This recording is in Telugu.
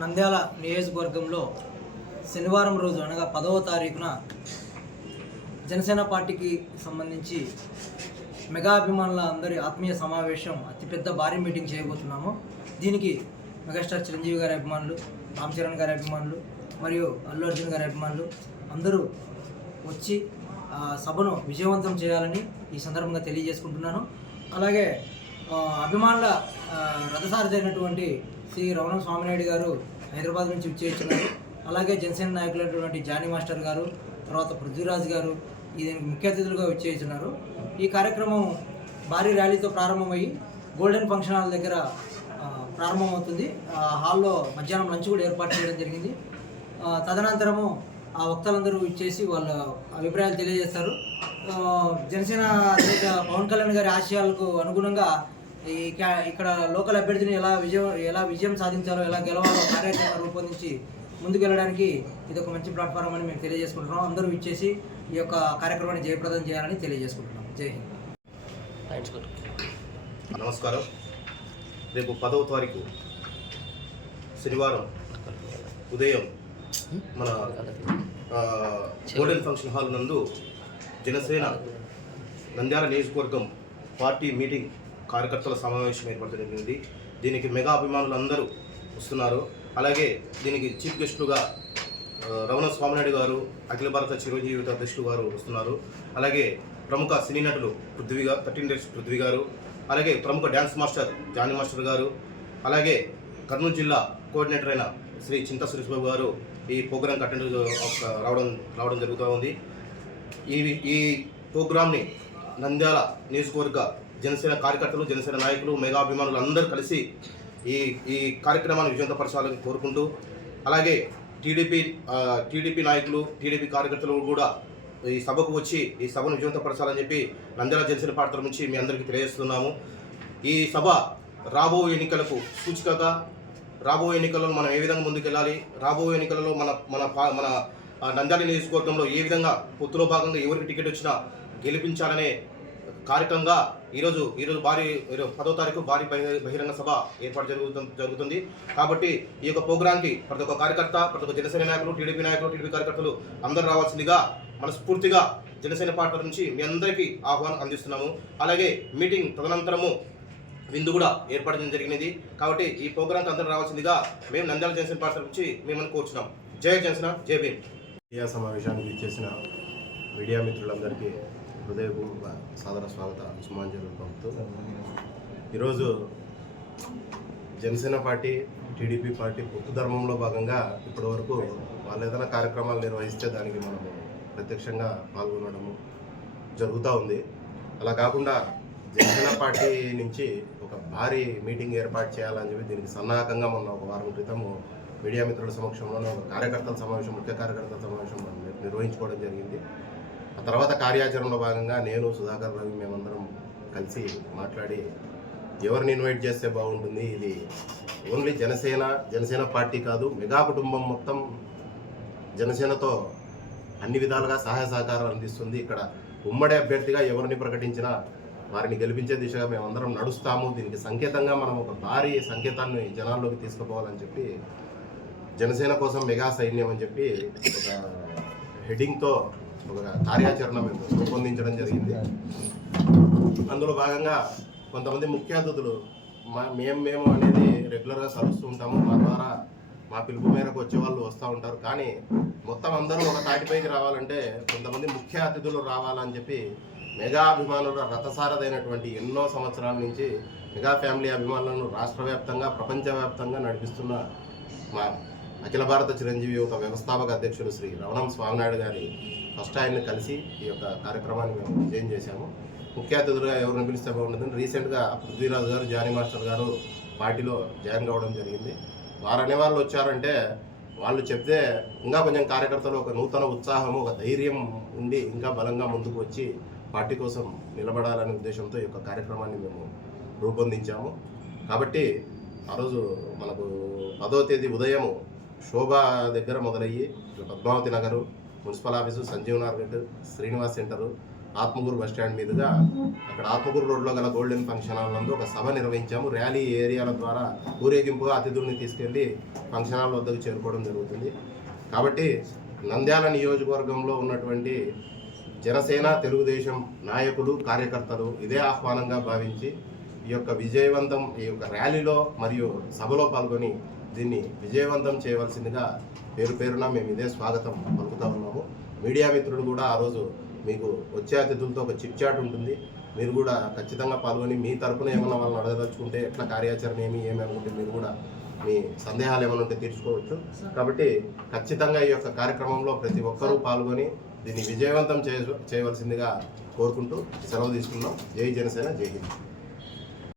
నంద్యాల నియోజకవర్గంలో శనివారం రోజు అనగా పదవ తారీఖున జనసేన పార్టీకి సంబంధించి మెగా అభిమానుల అందరి ఆత్మీయ సమావేశం అతిపెద్ద భారీ మీటింగ్ చేయబోతున్నాము దీనికి మెగాస్టార్ చిరంజీవి గారి అభిమానులు రామ్ చరణ్ గారి అభిమానులు మరియు అల్లు అర్జున్ గారి అభిమానులు అందరూ వచ్చి సభను విజయవంతం చేయాలని ఈ సందర్భంగా తెలియజేసుకుంటున్నాను అలాగే అభిమానుల రథసారథి అయినటువంటి శ్రీ రమణ స్వామినాయుడు గారు హైదరాబాద్ నుంచి విచ్చేస్తున్నారు అలాగే జనసేన నాయకులైనటువంటి జానీ మాస్టర్ గారు తర్వాత పృథ్వీరాజ్ గారు దీనికి ముఖ్య అతిథులుగా విచ్చేస్తున్నారు ఈ కార్యక్రమం భారీ ర్యాలీతో ప్రారంభమయ్యి గోల్డెన్ ఫంక్షన్ హాల్ దగ్గర ప్రారంభమవుతుంది హాల్లో మధ్యాహ్నం లంచ్ కూడా ఏర్పాటు చేయడం జరిగింది తదనంతరము ఆ వక్తలందరూ ఇచ్చేసి వాళ్ళ అభిప్రాయాలు తెలియజేస్తారు జనసేన పవన్ కళ్యాణ్ గారి ఆశయాలకు అనుగుణంగా ఇక్కడ లోకల్ అభ్యర్థిని ఎలా విజయం ఎలా విజయం సాధించాలో ఎలా గెలవాలో కార్యక్రమాలు రూపొందించి ముందుకెళ్ళడానికి ఇది ఒక మంచి ప్లాట్ఫామ్ అని మేము తెలియజేసుకుంటున్నాం అందరూ ఇచ్చేసి ఈ యొక్క కార్యక్రమాన్ని జయప్రదం చేయాలని తెలియజేసుకుంటున్నాం జై హింద్ నమస్కారం రేపు పదవ తారీఖు శనివారం ఉదయం మన గోల్డెన్ ఫంక్షన్ హాల్ నందు జనసేన నంద్యాల నియోజకవర్గం పార్టీ మీటింగ్ కార్యకర్తల సమావేశం ఏర్పాటు జరిగింది దీనికి మెగా అభిమానులు అందరూ వస్తున్నారు అలాగే దీనికి చీఫ్ గెస్టులుగా రమణ స్వామినాయుడు గారు అఖిల భారత చిరంజీవిత అధ్యక్షులు గారు వస్తున్నారు అలాగే ప్రముఖ సినీ నటులు పృథ్వీ గారు థర్టీన్ డేస్ పృథ్వీ గారు అలాగే ప్రముఖ డ్యాన్స్ మాస్టర్ జానీ మాస్టర్ గారు అలాగే కర్నూలు జిల్లా కోఆర్డినేటర్ అయిన శ్రీ చింత సురేష్బాబు గారు ఈ ప్రోగ్రాంకి అటెండ్ రావడం రావడం జరుగుతూ ఉంది ఈ ఈ ప్రోగ్రామ్ని నంద్యాల నియోజకవర్గ జనసేన కార్యకర్తలు జనసేన నాయకులు మెగా అభిమానులు అందరూ కలిసి ఈ ఈ కార్యక్రమాన్ని విజయంతపరచాలని కోరుకుంటూ అలాగే టీడీపీ టీడీపీ నాయకులు టీడీపీ కార్యకర్తలు కూడా ఈ సభకు వచ్చి ఈ సభను విజయంతపరచాలని చెప్పి నంద్యాల జనసేన పార్టీ నుంచి మీ అందరికీ తెలియజేస్తున్నాము ఈ సభ రాబో ఎన్నికలకు సూచికగా రాబో ఎన్నికలలో మనం ఏ విధంగా ముందుకెళ్ళాలి రాబో ఎన్నికలలో మన మన మన నంద్యాల నియోజకవర్గంలో ఏ విధంగా పొత్తులో భాగంగా ఎవరికి టికెట్ వచ్చినా గెలిపించాలనే కార్యక్రమంగా ఈరోజు ఈరోజు భారీ పదో తారీఖు భారీ బహిరంగ సభ ఏర్పాటు జరుగుతు జరుగుతుంది కాబట్టి ఈ యొక్క ప్రోగ్రాంకి ప్రతి ఒక్క కార్యకర్త ప్రతి ఒక్క జనసేన నాయకులు టీడీపీ నాయకులు టీడీపీ కార్యకర్తలు అందరూ రావాల్సిందిగా మనస్ఫూర్తిగా జనసేన పార్టీ నుంచి మీ అందరికీ ఆహ్వానం అందిస్తున్నాము అలాగే మీటింగ్ తదనంతరము విందు కూడా ఏర్పాటు చేయడం జరిగినది కాబట్టి ఈ ప్రోగ్రాంకి అందరూ రావాల్సిందిగా మేము నంద్యాల జనసేన పార్టీ నుంచి మేమని కోరుచున్నాం జయ జనసేన జయ భీమ్ మీడియా సమావేశానికి ఇచ్చేసిన మీడియా మిత్రులందరికీ హృదయపూర్వక సాదర స్వాగత సుమాంజలు పంపుతూ ఈరోజు జనసేన పార్టీ టీడీపీ పార్టీ పొత్తు ధర్మంలో భాగంగా ఇప్పటివరకు వాళ్ళు ఏదైనా కార్యక్రమాలు నిర్వహిస్తే దానికి మనము ప్రత్యక్షంగా పాల్గొనడము జరుగుతూ ఉంది అలా కాకుండా జనసేన పార్టీ నుంచి ఒక భారీ మీటింగ్ ఏర్పాటు చేయాలని చెప్పి దీనికి సన్నాహకంగా మొన్న ఒక వారం క్రితము మీడియా మిత్రుల సమక్షంలోనే ఒక కార్యకర్తల సమావేశం ముఖ్య కార్యకర్తల సమావేశం నిర్వహించుకోవడం జరిగింది ఆ తర్వాత కార్యాచరణలో భాగంగా నేను సుధాకర్ రవి మేమందరం కలిసి మాట్లాడి ఎవరిని ఇన్వైట్ చేస్తే బాగుంటుంది ఇది ఓన్లీ జనసేన జనసేన పార్టీ కాదు మెగా కుటుంబం మొత్తం జనసేనతో అన్ని విధాలుగా సహాయ సహకారాలు అందిస్తుంది ఇక్కడ ఉమ్మడి అభ్యర్థిగా ఎవరిని ప్రకటించినా వారిని గెలిపించే దిశగా మేమందరం నడుస్తాము దీనికి సంకేతంగా మనం ఒక భారీ సంకేతాన్ని జనాల్లోకి తీసుకుపోవాలని చెప్పి జనసేన కోసం మెగా సైన్యం అని చెప్పి ఒక హెడ్డింగ్తో ఒక కార్యాచరణ మేము రూపొందించడం జరిగింది అందులో భాగంగా కొంతమంది ముఖ్య అతిథులు మా మేము మేము అనేది రెగ్యులర్గా సలుస్తూ ఉంటాము మా ద్వారా మా పిలుపు మేరకు వచ్చే వాళ్ళు వస్తూ ఉంటారు కానీ మొత్తం అందరూ ఒక తాటిపైకి రావాలంటే కొంతమంది ముఖ్య అతిథులు రావాలని చెప్పి మెగా అభిమానుల రథసారదైనటువంటి ఎన్నో సంవత్సరాల నుంచి మెగా ఫ్యామిలీ అభిమానులను రాష్ట్రవ్యాప్తంగా ప్రపంచవ్యాప్తంగా నడిపిస్తున్న మా అఖిల భారత చిరంజీవి యువత వ్యవస్థాపక అధ్యక్షుడు శ్రీ రవణం స్వామినాయుడు గారి ఫస్ట్ ఆయన్ని కలిసి ఈ యొక్క కార్యక్రమాన్ని మేము విజయం చేశాము ముఖ్య అతిథులుగా ఎవరిని పిలిస్తే బాగుంటుందని రీసెంట్గా పృథ్వీరాజు గారు జానీ మాస్టర్ గారు పార్టీలో జాయిన్ కావడం జరిగింది వారు అనేవాళ్ళు వచ్చారంటే వాళ్ళు చెప్తే ఇంకా కొంచెం కార్యకర్తలు ఒక నూతన ఉత్సాహం ఒక ధైర్యం ఉండి ఇంకా బలంగా ముందుకు వచ్చి పార్టీ కోసం నిలబడాలనే ఉద్దేశంతో ఈ యొక్క కార్యక్రమాన్ని మేము రూపొందించాము కాబట్టి ఆ రోజు మనకు పదో తేదీ ఉదయం శోభ దగ్గర మొదలయ్యి పద్మావతి నగరు మున్సిపల్ ఆఫీసు సంజీవ్ నార్గట్ శ్రీనివాస్ సెంటరు ఆత్మగురు బస్ స్టాండ్ మీదుగా అక్కడ ఆత్మగురు రోడ్లో గల గోల్డెన్ ఫంక్షన్ హాల్ నందు ఒక సభ నిర్వహించాము ర్యాలీ ఏరియాల ద్వారా ఊరేగింపుగా అతిథుల్ని తీసుకెళ్లి ఫంక్షన్ హాల్ వద్దకు చేరుకోవడం జరుగుతుంది కాబట్టి నంద్యాల నియోజకవర్గంలో ఉన్నటువంటి జనసేన తెలుగుదేశం నాయకులు కార్యకర్తలు ఇదే ఆహ్వానంగా భావించి ఈ యొక్క విజయవంతం ఈ యొక్క ర్యాలీలో మరియు సభలో పాల్గొని దీన్ని విజయవంతం చేయవలసిందిగా పేరు పేరున మేము ఇదే స్వాగతం పలుకుతా ఉన్నాము మీడియా మిత్రులు కూడా ఆ రోజు మీకు వచ్చే అతిథులతో ఒక చిట్చాట్ ఉంటుంది మీరు కూడా ఖచ్చితంగా పాల్గొని మీ తరపున ఏమైనా వాళ్ళని అడగదలుచుకుంటే ఎట్లా కార్యాచరణ ఏమి ఏమి అనుకుంటే మీరు కూడా మీ సందేహాలు ఏమైనా ఉంటే తీర్చుకోవచ్చు కాబట్టి ఖచ్చితంగా ఈ యొక్క కార్యక్రమంలో ప్రతి ఒక్కరూ పాల్గొని దీన్ని విజయవంతం చేయవలసిందిగా కోరుకుంటూ సెలవు తీసుకున్నాం జై జనసేన జై హింద్